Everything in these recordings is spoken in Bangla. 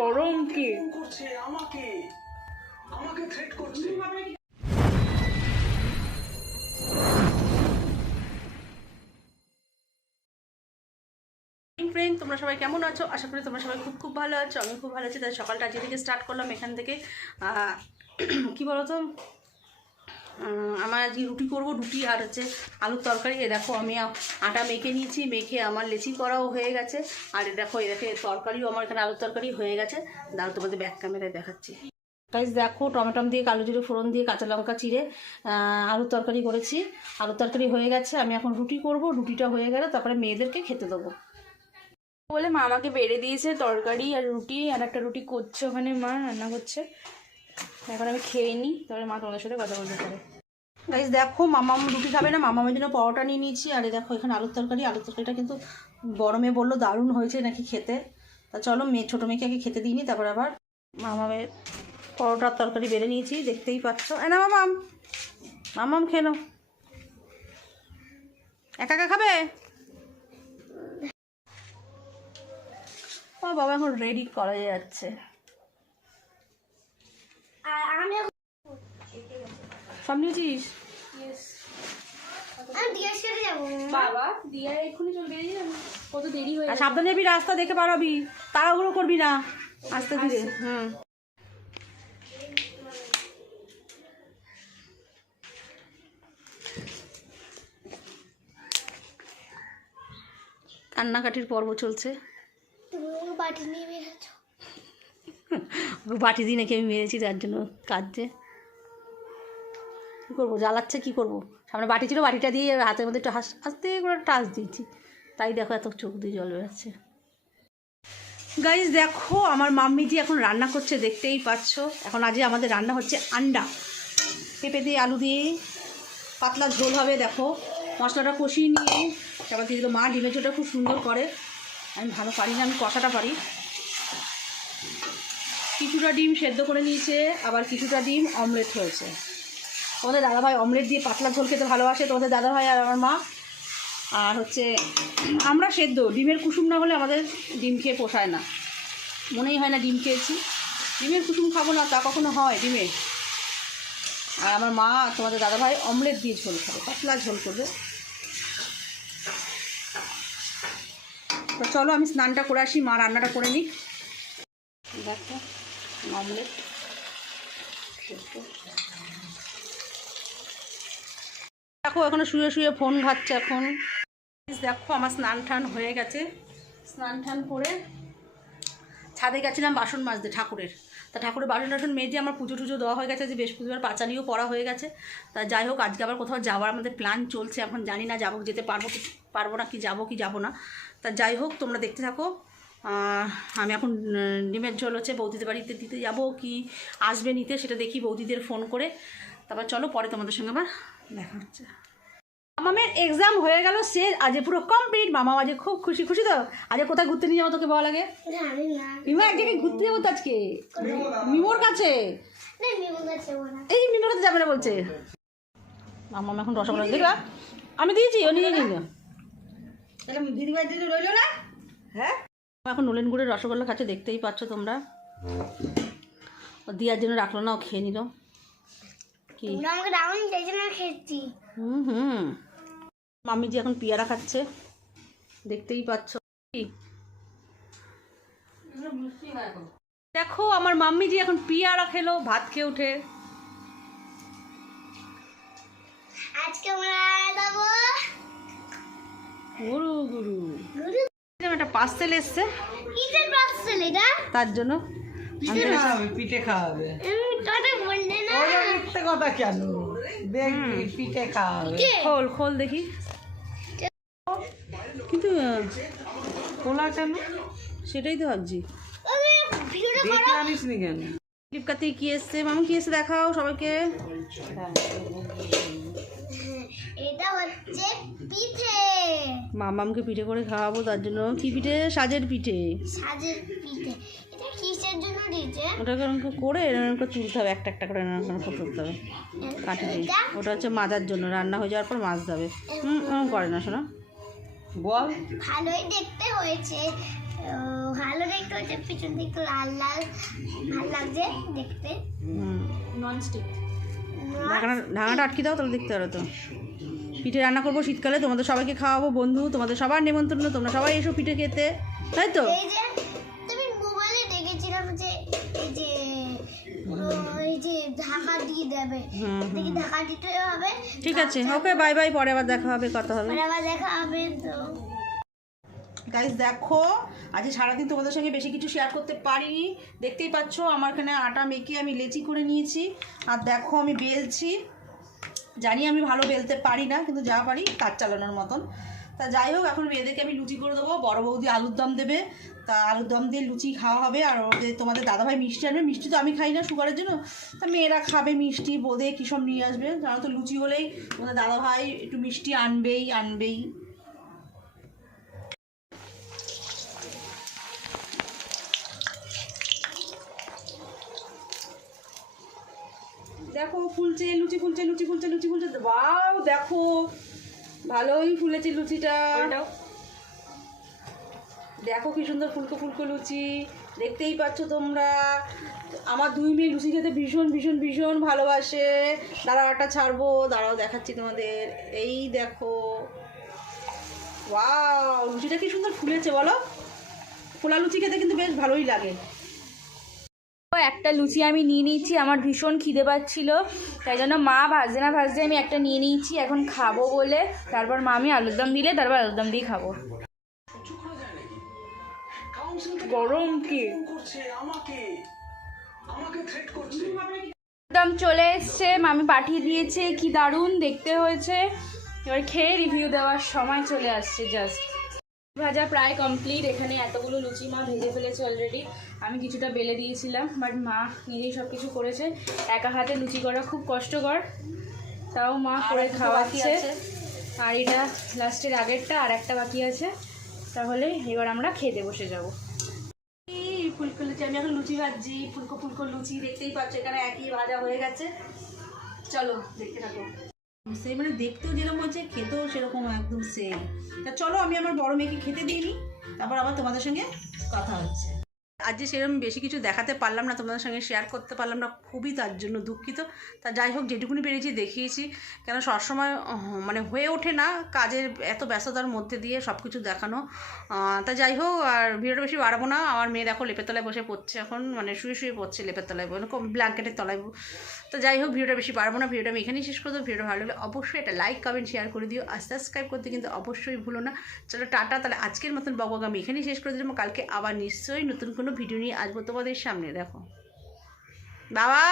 গরম কি ফ্রেন্ড, তোমরা সবাই কেমন আছো? আশা করি তোমরা সবাই খুব ভালো আছো। আমি খুব ভালো আছি। তাই সকালটা আজকে থেকে স্টার্ট করলাম এখান থেকে। কি বলতো, আমার আজকে রুটি করব, রুটি আর হচ্ছে আলুর তরকারি। এ দেখো আমি আটা মেখে নিয়েছি, মেখে আমার লেচি করাও হয়ে গেছে। আর দেখো তরকারিও আমার এখানে আলুর তরকারি হয়ে গেছে। দাঁড়াও তোমাদের ব্যাক ক্যামেরায় দেখাচ্ছি। গাইস দেখো, টমেটম দিয়ে কালো জিরে ফোড়ন দিয়ে কাঁচা লঙ্কা চিড়ে আলুর তরকারি করেছি। আলুর তরকারি হয়ে গেছে, আমি এখন রুটি করব। রুটিটা হয়ে গেলে তারপরে মেয়েদেরকে খেতে দেবো বলে মা আমাকে বেড়ে দিয়েছে তরকারি আর রুটি, আর একটা রুটি করছে ওখানে, মা রান্না করছে। এখন আমি খেয়ে নিই, তাহলে মা তোমাদের সাথে কথা বলতে পারে। গাইস দেখো, মামাম রুটি খাবে না, মামামের জন্য পরোটা নিয়ে নিয়েছি। আর দেখো এখানে আলুর তরকারিটা কিন্তু গরমে বললো দারুণ হয়েছে নাকি খেতে। তা চলো ছোটো মেয়েকে আগে খেতে দিইনি, তারপর আবার মামামের পরোটার তরকারি বেড়ে নিয়েছি, দেখতেই পাচ্ছ। না মামাম খেয়ে নাও। একা একা খাবে? ও বাবা এখন রেডি করা যাচ্ছে। সব নিয়েছিস? কত দেরি হয়ে আর সাবধানে যাবি, রাস্তা দেখে পারবি, তাড়াহুড়ো করবি না, আস্তে ধীরে। কান্নাকাটির পর্ব চলছে। বাটি দিয়ে নাকি আমি মেরেছি, তার জন্য কাঁদছে। কী করবো, জ্বালাচ্ছে, কী করবো। সামনে বাটি ছিল, বাটিটা দিয়ে হাতের মধ্যে একটু আস্তে করে টাচ দিয়েছি, তাই দেখো এত চোখ দিয়ে জল বেরোচ্ছে। গাইজ দেখো, আমার মাম্মিজি এখন রান্না করছে, দেখতেই পাচ্ছ। এখন আজকে আমাদের রান্না হচ্ছে আন্ডা পেঁপে দিয়ে আলু দিয়ে পাতলা ঝোল হবে। দেখো মশলাটা কষিয়ে নিয়ে তারপর দিয়ে দিল মা। ডিমের ঝোলটা খুব সুন্দর করে, আমি ভালো পারি না, আমি কষাটা পারি। কিছুটা ডিম সেদ্ধ করে নিয়েছে, আবার কিছুটা ডিম অমলেট হয়েছে। তোমাদের দাদাভাই অমলেট দিয়ে পাতলা ঝোল খেতে ভালোবাসে, তোমাদের দাদাভাই আর আমার মা। আর হচ্ছে আমরা সেদ্ধ, ডিমের কুসুম না হলে আমাদের ডিম খেয়ে পোষায় না, মনেই হয় না ডিম খেয়েছি। ডিমের কুসুম খাবো না তা কখনো হয় ডিমে। আর আমার মা তোমাদের দাদাভাই অমলেট দিয়ে ঝোল খাবে, পাতলা ঝোল করবে। তো চলো আমি স্নানটা করে আসি, মা রান্নাটা করে নিই। দেখো অমলেট দেখো, এখনো শুয়ে শুয়ে ফোন ঘাটছে এখন। দেখো আমার স্নান টান হয়ে গেছে, স্নান টান করে ছাদে গেছিলাম বাসন মাজতে ঠাকুরের। তা ঠাকুরের বাসন টাসন মেজে আমার পুজো টুজো দেওয়া হয়ে গেছে, যে বৃহস্পতিবার পাঁচালিও পড়া হয়ে গেছে। তা যাই হোক, আজকে আবার কোথাও যাওয়ার আমাদের প্ল্যান চলছে, এখন জানি না যাবো, যেতে পারবো না, কি যাবো না। তা যাই হোক, তোমরা দেখতে থাকো। আমি এখন ডিমের ঝোল হচ্ছে বৌদিদের বাড়িতে দিতে যাব, কি আসবে নিতে সেটা দেখি বৌদিদের ফোন করে। তারপর চলো পরে তোমাদের সঙ্গে আবার দেখা হচ্ছে। মামামের এক্সাম হয়ে গেল, সে আজ পুরো কমপ্লিট। মামা আজ খুব খুশি। তো আজ কোথায় ঘুরতে নিয়ে যাবো তোকে বলা লাগে? মিমা এক জায়গায় ঘুরতে যাবো তো আজকে, মিমোর কাছে। এই মিমোর কাছে যাবে না বলছে। মামা এখন রসগোল্লা দেখলা আমি দিয়েছি, ও নিয়ে নিল। দিদিভাই দিদি রইল না। হ্যাঁ, এখন নলেন গুড়ের রসগোল্লা খাচ্ছে, দেখতেই পাচ্ছ তোমরা। ও দিয়ার জন্য রাখলো না, ও খেয়ে নিল। কি মাম্মিজি এখন পেয়ারা খাচ্ছে, দেখতেই পাচ্ছ। দেখো আমার মাম্মিজি এখন পেয়ারা খেলো ভাত খেয়ে উঠে। গুরু গুরু একটা পার্সেল এসছে, তার জন্য পিঠে খাওয়াবে। কথা কেন পিঠে খাওয়াবে? খোল দেখি, কিন্তু খোলা কেন সেটাই তো ভাবছি। আনিস নি কেন? ফ্লিপকার্ট থেকে কি এসছে? মামা কি এসছে দেখাও সবাইকে। এটা হচ্ছে পিঠে। মামামকে পিঠে করে খাওয়াবো, তার জন্য। কি পিঠে? সাজের পিঠে। সাজের পিঠে। এটা কিসের জন্য দিয়েছে? ওটা করে এরকম করে তুলতে হবে, একটা করে এরকম করে তুলতে হবে কাঠি দিয়ে। ওটা হচ্ছে মাজার জন্য, রান্না হয়ে যাওয়ার পর মাছ দেবে। করে না শোনা, বল। ভালোই দেখতে হয়েছে, ভালো দেখতে হচ্ছে, পিছন দিকে একটু লাল লাল ভালো লাগছে দেখতে। ননস্টিক। ঢাকাটা আটকে দাও, তাহলে দেখতে পারো তো। পিঠে রান্না করবো শীতকালে, তোমাদের সবাইকে খাওয়াবো, বন্ধু তোমাদের সবার নেমন্তন্ন, তোমরা সবাই এসো পিঠে খেতে, তাই তো? এই যে তুমি মোবাইলে দেখেছিলাম যে এই যে ঢাকা দিয়ে দেবে, দেখি ঢাকা দিতে হবে। ঠিক আছে, ওকে, বাই বাই, পরে আবার দেখা হবে, কথা হবে। পরে আবার দেখা হবে। তো গাইজ দেখো, আজ সারাদিন তোমাদের সঙ্গে বেশি কিছু শেয়ার করতে পারিনি, দেখতেই পাচ্ছ আমার এখানে আটা মেখে আমি লেচি করে নিয়েছি। আর দেখো আমি বেলছি, জানি আমি ভালো বেলতে পারি না, কিন্তু যা পারি কাজ চালানোর মতন। তা যাই হোক, এখন মেয়েদেরকে আমি লুচি করে দেবো, বড় বৌদি আলুর দম দেবে, তা আলুর দম দিয়ে লুচি খাওয়া হবে। আর ওদের তোমাদের দাদাভাই মিষ্টি আনবে, মিষ্টি তো আমি খাই না সুগারের জন্য, তা মেয়েরা খাবে মিষ্টি, বোঁদে কী সব নিয়ে আসবে, জানো তো লুচি হলেই তোমাদের দাদাভাই একটু মিষ্টি আনবেই। দেখো ফুলছে, লুচি ফুলছে, ওয়াও দেখো ভালোই ফুলেছে লুচিটা, দেখো কি সুন্দর ফুলকো ফুলকো লুচি, দেখতেই পাচ্ছ তোমরা। আমার দুই মেয়ে লুচি খেতে ভীষণ ভীষণ ভীষণ ভালোবাসে। দাঁড়াও আটা ছাড়বো, দাঁড়াও দেখাচ্ছি তোমাদের, এই দেখো ওয়াও লুচিটা কি সুন্দর ফুলেছে বলো। ফোলা লুচি খেতে কিন্তু বেশ ভালোই লাগে। একটা লুচি আমি নিয়ে নিয়েছি, আমার ভীষণ খিদে পাচ্ছিল, তাই জন্য মা ভাজতে আমি একটা নিয়ে নিয়েছি এখন খাবো বলে। তারপর মা আমি আলুর দম দিলে তারপর আলুর দম দিয়ে খাবো। গরম কি একদম চলে এসছে, মামি পাঠিয়ে দিয়েছে, কি দারুণ দেখতে হয়েছে। এবার খেয়ে রিভিউ দেওয়ার সময় চলে আসছে। জাস্ট ভাজা প্রায় কমপ্লিট, এখানে এতগুলো লুচি মা ভেজে ফেলেছে অলরেডি, আমি কিছুটা বেলে দিয়েছিলাম, বাট মা নিজেই সব কিছু করেছে। একা হাতে লুচি করা খুব কষ্টকর, তাও মা করে খাওয়াচ্ছে। আর এটা লাস্টের আগেরটা, আর একটা বাকি আছে, তাহলে এবার আমরা খেতে বসে যাব। ফুলকো লুচি, আমি এখন লুচি ভাজছি, ফুলকো ফুলকো লুচি, দেখতেই পাচ্ছ এখানে একই ভাজা হয়ে গেছে। চলো দেখতে থাকো, সেই মানে দেখতেও যেরকম হচ্ছে খেতেও সেরকম একদম সেম। তা চলো আমি আমার বড় মেয়েকে খেতে দিইনি, তারপর আবার তোমাদের সঙ্গে কথা হচ্ছে। আজ যে সেরকম বেশি কিছু দেখাতে পারলাম না, তোমাদের সঙ্গে শেয়ার করতে পারলাম না, খুবই তার জন্য দুঃখিত। তা যাই হোক, যেটুকুনি পেরেছি দেখিয়েছি, কেন সবসময় মানে হয়ে ওঠে না কাজের এত ব্যস্ততার মধ্যে দিয়ে সব কিছু দেখানো। তা যাই হোক, আর ভিডিওটা বেশি বাড়াবো না। আমার মেয়ে দেখো লেপের তলায় বসে পড়ছে এখন, মানে শুয়ে পড়ছে লেপের তলায়, ব্ল্যাঙ্কেটের তলায়। তো যাই হোক, ভিডিওটা বেশি বাড়াবো না, ভিডিওটা আমি এখানেই শেষ করে দেবো। ভিডিওটা ভালো লাগলে অবশ্যই একটা লাইক কমেন্ট শেয়ার করে দিও, আর সাবস্ক্রাইব করতে কিন্তু অবশ্যই ভুলো না। চলো টাটা, তাহলে আজকের মতন বকবক আমি এখানেই শেষ করে দিলাম। কালকে আবার নিশ্চয়ই নতুন কোনো ভিডিও নিয়ে আসবো তোমাদের সামনে। দেখো বাবা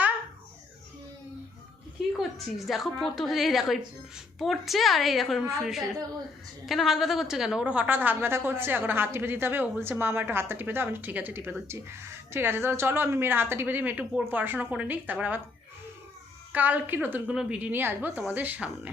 কি করছিস, দেখো পড়তে, এই দেখো পড়ছে, আর এই দেখো শুয়ে শুয়ে। কেন হাত ব্যথা করছে কেন? ওর হঠাৎ হাত ব্যথা করছে, এখন হাত টিপে দিতে হবে। ও বলছে মা আমার একটু হাতটা টিপে দাও, আমি ঠিক আছে টিপে দিচ্ছি। ঠিক আছে, তাহলে চলো আমি মেয়ের হাতটা টিপে দিই, একটু পড়াশোনা করে নিই, তারপর আবার কালকে নতুন কোনো ভিডিও নিয়ে আসবো তোমাদের সামনে।